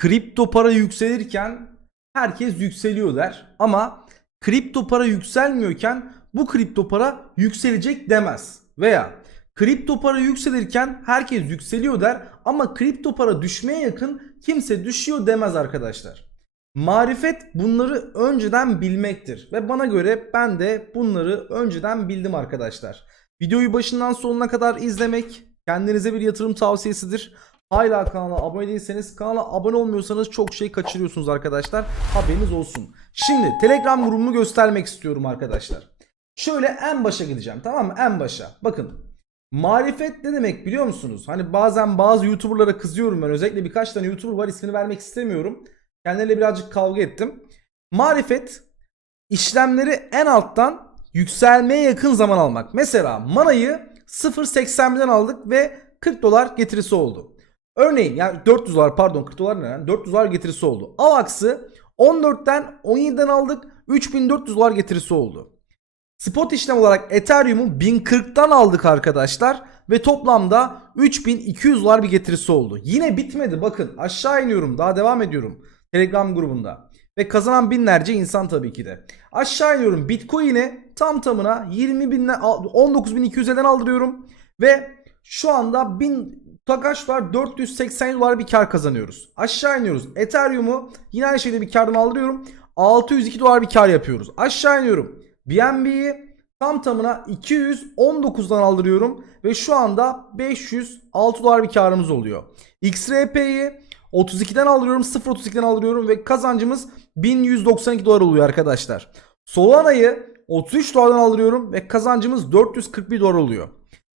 kripto para yükselirken herkes yükseliyor der. Ama kripto para yükselmiyorken bu kripto para yükselecek demez. Veya kripto para yükselirken herkes yükseliyor der ama kripto para düşmeye yakın kimse düşüyor demez arkadaşlar. Marifet bunları önceden bilmektir ve bana göre ben de bunları önceden bildim arkadaşlar. Videoyu başından sonuna kadar izlemek kendinize bir yatırım tavsiyesidir. Hala kanala abone değilseniz kanala abone olmuyorsanız çok şey kaçırıyorsunuz arkadaşlar. Haberiniz olsun. Şimdi Telegram grubumu göstermek istiyorum arkadaşlar. Şöyle en başa gideceğim tamam mı? En başa. Bakın. Marifet ne demek biliyor musunuz? Hani bazen bazı YouTuber'lara kızıyorum ben. Özellikle birkaç tane YouTuber var ismini vermek istemiyorum. Kendileriyle birazcık kavga ettim. Marifet işlemleri en alttan yükselmeye yakın zaman almak. Mesela manayı 0.81'den aldık ve 40 dolar getirisi oldu. Örneğin yani 400 dolar pardon 40 dolar ne lan? 400 dolar getirisi oldu. Avax'ı 14'ten 17'den aldık 3400 dolar getirisi oldu. Spot işlem olarak Ethereum'u 1040'tan aldık arkadaşlar ve toplamda 3200 dolar bir getirisi oldu. Yine bitmedi bakın aşağı iniyorum daha devam ediyorum Telegram grubunda. Ve kazanan binlerce insan tabii ki de. Aşağı iniyorum Bitcoin'i tam tamına 20 bin 19.200'den aldırıyorum ve şu anda 1000 kaç dolar 480 dolar bir kar kazanıyoruz. Aşağı iniyoruz. Ethereum'u yine aynı şekilde bir kardan aldırıyorum. 602 dolar bir kar yapıyoruz. Aşağı iniyorum. BNB'yi tam tamına 219'dan aldırıyorum ve şu anda 506 dolar bir karımız oluyor. XRP'yi 32'den aldırıyorum 0.32'den aldırıyorum ve kazancımız 1192 dolar oluyor arkadaşlar. Solana'yı 33 dolardan aldırıyorum ve kazancımız 441 dolar oluyor.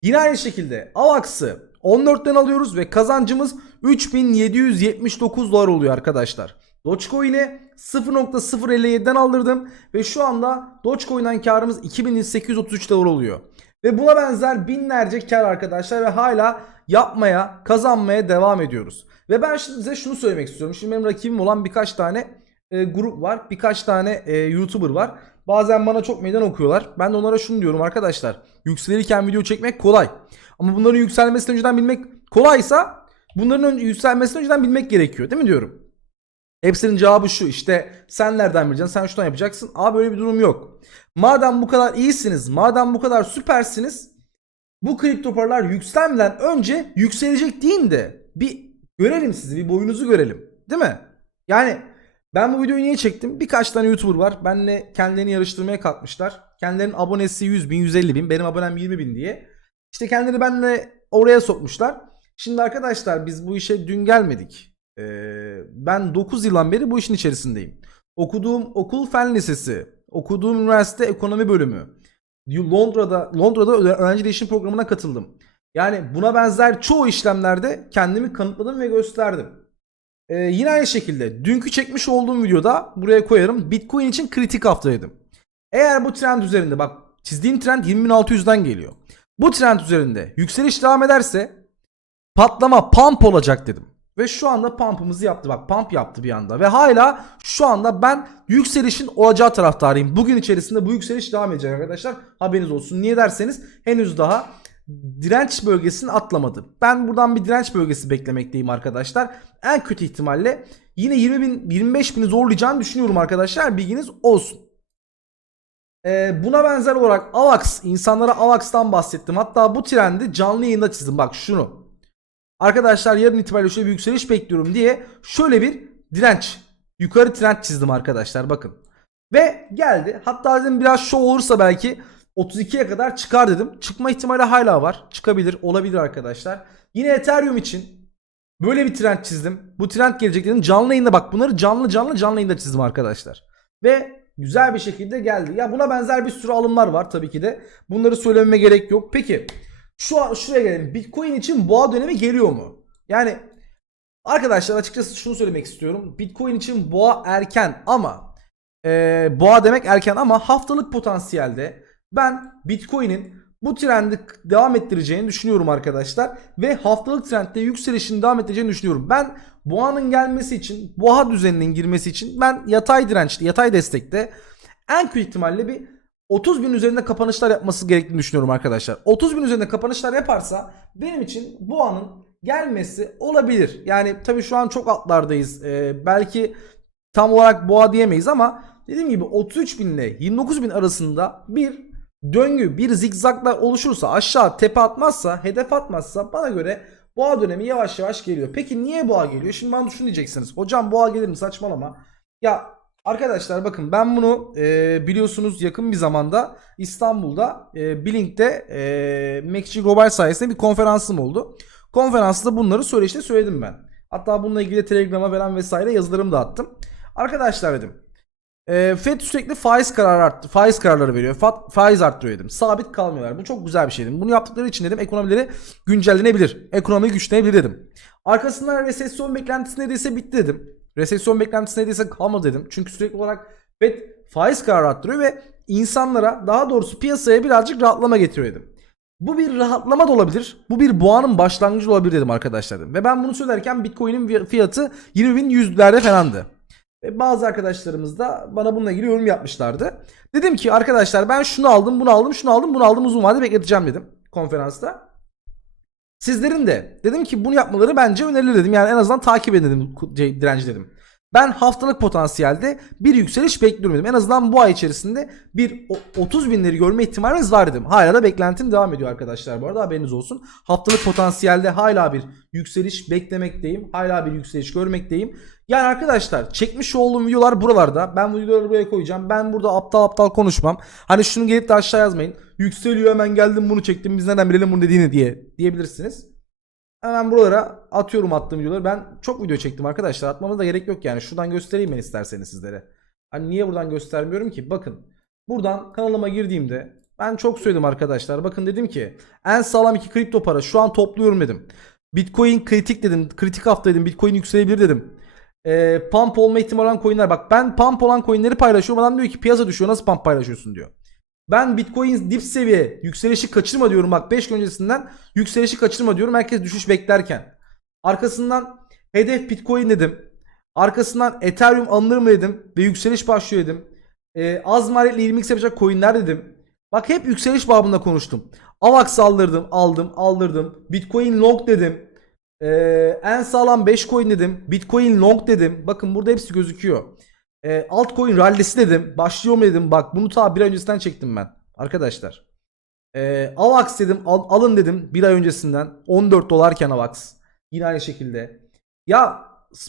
Yine aynı şekilde Avax'ı 14'ten alıyoruz ve kazancımız 3779 dolar oluyor arkadaşlar. Dogecoin'i 0.057'den aldırdım ve şu anda Dogecoin'den karımız 2833 dolar oluyor. Ve buna benzer binlerce kar arkadaşlar ve hala yapmaya, kazanmaya devam ediyoruz. Ve ben şimdi size şunu söylemek istiyorum. Şimdi benim rakibim olan birkaç tane e, grup var. Birkaç tane e, YouTuber var. Bazen bana çok meydan okuyorlar. Ben de onlara şunu diyorum arkadaşlar. Yükselirken video çekmek kolay. Ama bunların yükselmesini önceden bilmek kolaysa bunların önce yükselmesini önceden bilmek gerekiyor. Değil mi diyorum? Hepsinin cevabı şu işte sen nereden bileceksin sen şuradan yapacaksın. Abi böyle bir durum yok. Madem bu kadar iyisiniz madem bu kadar süpersiniz bu kripto paralar yükselmeden önce yükselecek deyin de bir görelim sizi bir boyunuzu görelim. Değil mi? Yani ben bu videoyu niye çektim? Birkaç tane YouTuber var. Benle kendilerini yarıştırmaya kalkmışlar. Kendilerinin abonesi 100 bin, 150 bin. Benim abonem 20 bin diye. İşte kendileri benle oraya sokmuşlar. Şimdi arkadaşlar biz bu işe dün gelmedik. Ee, ben 9 yıldan beri bu işin içerisindeyim. Okuduğum okul fen lisesi, okuduğum üniversite ekonomi bölümü. Londra'da Londra'da öğrenci değişim programına katıldım. Yani buna benzer çoğu işlemlerde kendimi kanıtladım ve gösterdim. Ee, yine aynı şekilde dünkü çekmiş olduğum videoda buraya koyarım. Bitcoin için kritik haftaydım. Eğer bu trend üzerinde bak çizdiğim trend 20.600'den geliyor. Bu trend üzerinde yükseliş devam ederse patlama pump olacak dedim. Ve şu anda pump'ımızı yaptı. Bak pump yaptı bir anda. Ve hala şu anda ben yükselişin olacağı taraftarıyım. Bugün içerisinde bu yükseliş devam edecek arkadaşlar. Haberiniz olsun. Niye derseniz henüz daha direnç bölgesini atlamadı. Ben buradan bir direnç bölgesi beklemekteyim arkadaşlar. En kötü ihtimalle yine 20 bin 25 bini zorlayacağını düşünüyorum arkadaşlar. Bilginiz olsun. Ee, buna benzer olarak AVAX insanlara AVAX'tan bahsettim. Hatta bu trendi canlı yayında çizdim. Bak şunu. Arkadaşlar yarın itibariyle şöyle bir yükseliş bekliyorum diye şöyle bir direnç. Yukarı trend çizdim arkadaşlar bakın. Ve geldi. Hatta dedim biraz şov olursa belki 32'ye kadar çıkar dedim. Çıkma ihtimali hala var. Çıkabilir, olabilir arkadaşlar. Yine Ethereum için böyle bir trend çizdim. Bu trend gelecek dedim. Canlı yayında bak bunları canlı canlı canlı yayında çizdim arkadaşlar. Ve güzel bir şekilde geldi. Ya buna benzer bir sürü alımlar var tabii ki de. Bunları söylememe gerek yok. Peki şu an şuraya gelelim. Bitcoin için boğa dönemi geliyor mu? Yani arkadaşlar açıkçası şunu söylemek istiyorum. Bitcoin için boğa erken ama e, boğa demek erken ama haftalık potansiyelde ben Bitcoin'in bu trendi devam ettireceğini düşünüyorum arkadaşlar. Ve haftalık trendde yükselişini devam ettireceğini düşünüyorum. Ben boğanın gelmesi için, boğa düzeninin girmesi için ben yatay dirençli, yatay destekte en kötü ihtimalle bir 30 bin üzerinde kapanışlar yapması gerektiğini düşünüyorum arkadaşlar. 30 bin üzerinde kapanışlar yaparsa benim için boğanın gelmesi olabilir. Yani tabii şu an çok altlardayız. Ee, belki tam olarak boğa diyemeyiz ama dediğim gibi 33 bin ile 29 bin arasında bir döngü, bir zigzaglar oluşursa aşağı tepe atmazsa, hedef atmazsa bana göre boğa dönemi yavaş yavaş geliyor. Peki niye boğa geliyor? Şimdi bana şunu diyeceksiniz. Hocam boğa gelir mi? Saçmalama. Ya arkadaşlar bakın ben bunu e, biliyorsunuz yakın bir zamanda İstanbul'da e, Blink'te e, Mekçi Global sayesinde bir konferansım oldu. Konferansta bunları söyleşte söyledim ben. Hatta bununla ilgili Telegram'a veren vesaire yazılarımı da attım. Arkadaşlar dedim. E, FED sürekli faiz kararı arttı, faiz kararları veriyor. Fa- faiz arttırıyor dedim. Sabit kalmıyorlar. Bu çok güzel bir şey dedim. Bunu yaptıkları için dedim ekonomileri güncellenebilir. Ekonomi güçlenebilir dedim. Arkasından resesyon beklentisi neredeyse bitti dedim. Resesyon beklentisi neredeyse kalmadı dedim. Çünkü sürekli olarak FED faiz kararı arttırıyor ve insanlara daha doğrusu piyasaya birazcık rahatlama getiriyor dedim. Bu bir rahatlama da olabilir. Bu bir boğanın başlangıcı olabilir dedim arkadaşlar dedim. Ve ben bunu söylerken Bitcoin'in fiyatı 20.100'lerde falandı. Ve bazı arkadaşlarımız da bana bununla ilgili yorum yapmışlardı. Dedim ki arkadaşlar ben şunu aldım, bunu aldım, şunu aldım, bunu aldım uzun vade bekleteceğim dedim konferansta. Sizlerin de dedim ki bunu yapmaları bence önerilir dedim. Yani en azından takip edin dedim şey, direnci dedim. Ben haftalık potansiyelde bir yükseliş bekliyorum dedim. En azından bu ay içerisinde bir o- 30 binleri görme ihtimalimiz var dedim. Hala da beklentim devam ediyor arkadaşlar bu arada haberiniz olsun. Haftalık potansiyelde hala bir yükseliş beklemekteyim. Hala bir yükseliş görmekteyim. Yani arkadaşlar çekmiş olduğum videolar buralarda. Ben bu videoları buraya koyacağım. Ben burada aptal aptal konuşmam. Hani şunu gelip de aşağı yazmayın. Yükseliyor hemen geldim bunu çektim. Biz nereden bilelim bunu dediğini diye diyebilirsiniz. Hemen buralara atıyorum attığım videoları. Ben çok video çektim arkadaşlar. Atmama da gerek yok yani. Şuradan göstereyim ben isterseniz sizlere. Hani niye buradan göstermiyorum ki? Bakın. Buradan kanalıma girdiğimde ben çok söyledim arkadaşlar. Bakın dedim ki en sağlam iki kripto para şu an topluyorum dedim. Bitcoin kritik dedim. Kritik hafta dedim. Bitcoin yükselebilir dedim. Ee, pump olma ihtimali olan coinler. Bak ben pump olan coinleri paylaşıyorum. Adam diyor ki piyasa düşüyor. Nasıl pump paylaşıyorsun diyor. Ben Bitcoin dip seviye yükselişi kaçırma diyorum bak 5 gün öncesinden yükselişi kaçırma diyorum herkes düşüş beklerken. Arkasından hedef Bitcoin dedim. Arkasından Ethereum alınır mı dedim ve yükseliş başlıyor dedim. Ee, az maliyetli 20x yapacak coinler dedim. Bak hep yükseliş babında konuştum. AVAX aldırdım, aldım, aldırdım. Bitcoin long dedim. Ee, en sağlam 5 coin dedim. Bitcoin long dedim. Bakın burada hepsi gözüküyor. Ee, altcoin rallisi dedim. Başlıyor mu dedim. Bak bunu ta bir ay öncesinden çektim ben. Arkadaşlar. Ee, AVAX dedim. al- alın dedim bir ay öncesinden. 14 dolarken AVAX. Yine aynı şekilde. Ya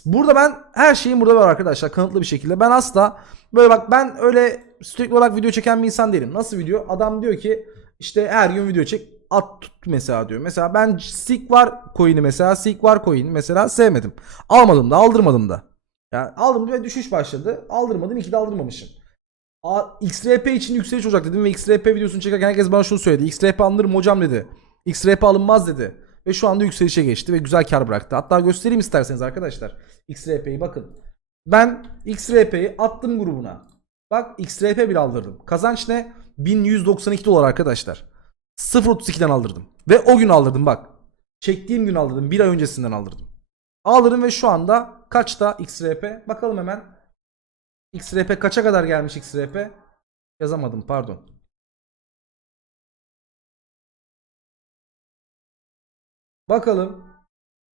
burada ben her şeyim burada var arkadaşlar. Kanıtlı bir şekilde. Ben asla böyle bak ben öyle sürekli olarak video çeken bir insan değilim. Nasıl video? Adam diyor ki işte her gün video çek. At tut mesela diyor. Mesela ben Sig var coin'i mesela Sig var coin'i mesela sevmedim. Almadım da aldırmadım da. Yani aldım ve düşüş başladı. Aldırmadım. İki de aldırmamışım. A, XRP için yükseliş olacak dedim ve XRP videosunu çekerken herkes bana şunu söyledi. XRP alınır mı hocam dedi. XRP alınmaz dedi. Ve şu anda yükselişe geçti ve güzel kar bıraktı. Hatta göstereyim isterseniz arkadaşlar. XRP'yi bakın. Ben XRP'yi attım grubuna. Bak XRP bile aldırdım. Kazanç ne? 1192 dolar arkadaşlar. 0.32'den aldırdım. Ve o gün aldırdım bak. Çektiğim gün aldırdım. Bir ay öncesinden aldırdım. Aldırdım ve şu anda kaçta XRP? Bakalım hemen. XRP kaça kadar gelmiş XRP? Yazamadım pardon. Bakalım.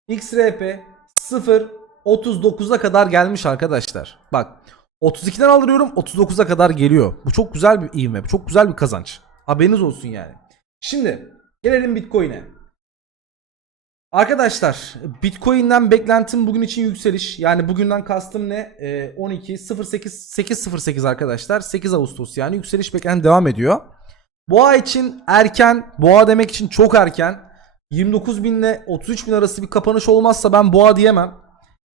XRP 0.39'a kadar gelmiş arkadaşlar. Bak 32'den aldırıyorum 39'a kadar geliyor. Bu çok güzel bir ivme. Çok güzel bir kazanç. Haberiniz olsun yani. Şimdi gelelim Bitcoin'e. Arkadaşlar Bitcoin'den beklentim bugün için yükseliş. Yani bugünden kastım ne? Ee, 12 08 808 arkadaşlar. 8 Ağustos yani yükseliş beklentim devam ediyor. Boğa için erken, boğa demek için çok erken. 29 bin ile 33 bin arası bir kapanış olmazsa ben boğa diyemem.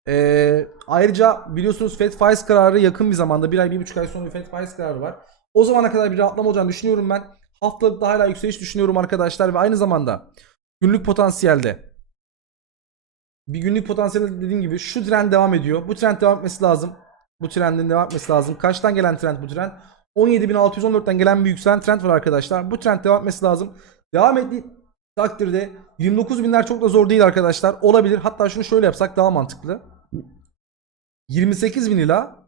Ee, ayrıca biliyorsunuz FED faiz kararı yakın bir zamanda bir ay bir buçuk ay sonra bir FED faiz kararı var. O zamana kadar bir rahatlama olacağını düşünüyorum ben. Haftalıkta hala yükseliş düşünüyorum arkadaşlar ve aynı zamanda günlük potansiyelde bir günlük potansiyelde dediğim gibi şu trend devam ediyor. Bu trend devam etmesi lazım. Bu trendin devam etmesi lazım. Kaçtan gelen trend bu trend? 17.614'ten gelen bir yükselen trend var arkadaşlar. Bu trend devam etmesi lazım. Devam ettiği takdirde 29 binler çok da zor değil arkadaşlar. Olabilir. Hatta şunu şöyle yapsak daha mantıklı. 28 bin ila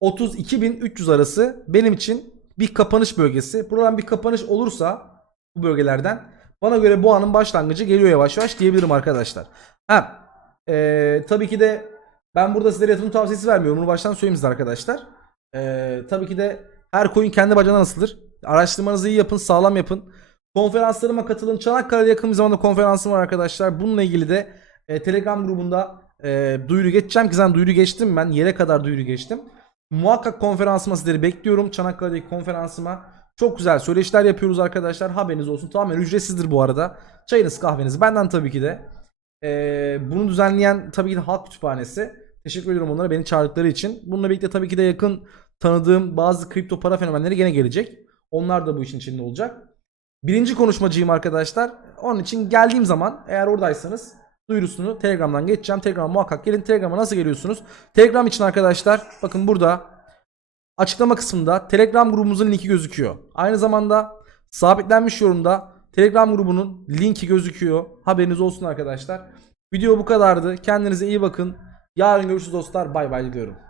32.300 arası benim için bir kapanış bölgesi. Buradan bir kapanış olursa bu bölgelerden Bana göre bu anın başlangıcı geliyor yavaş yavaş diyebilirim arkadaşlar. Ha, ee, tabii ki de ben burada sizlere yatırım tavsiyesi vermiyorum. Bunu baştan söyleyeyim size arkadaşlar. Ee, tabii ki de her coin kendi bacağına asılır. Araştırmanızı iyi yapın, sağlam yapın. Konferanslarıma katılın. Çanakkale'de yakın bir zamanda konferansım var arkadaşlar. Bununla ilgili de e, Telegram grubunda e, duyuru geçeceğim ki zaten duyuru geçtim ben. Yere kadar duyuru geçtim. Muhakkak konferansıma sizleri bekliyorum. Çanakkale'deki konferansıma. Çok güzel söyleşiler yapıyoruz arkadaşlar. Haberiniz olsun. Tamamen ücretsizdir bu arada. Çayınız kahveniz benden tabii ki de. Ee, bunu düzenleyen tabii ki de Halk Kütüphanesi. Teşekkür ediyorum onlara beni çağırdıkları için. Bununla birlikte tabii ki de yakın tanıdığım bazı kripto para fenomenleri gene gelecek. Onlar da bu işin içinde olacak. Birinci konuşmacıyım arkadaşlar. Onun için geldiğim zaman eğer oradaysanız duyurusunu Telegram'dan geçeceğim. Telegram'a muhakkak gelin. Telegram'a nasıl geliyorsunuz? Telegram için arkadaşlar bakın burada açıklama kısmında Telegram grubumuzun linki gözüküyor. Aynı zamanda sabitlenmiş yorumda Telegram grubunun linki gözüküyor. Haberiniz olsun arkadaşlar. Video bu kadardı. Kendinize iyi bakın. Yarın görüşürüz dostlar. Bay bay diliyorum.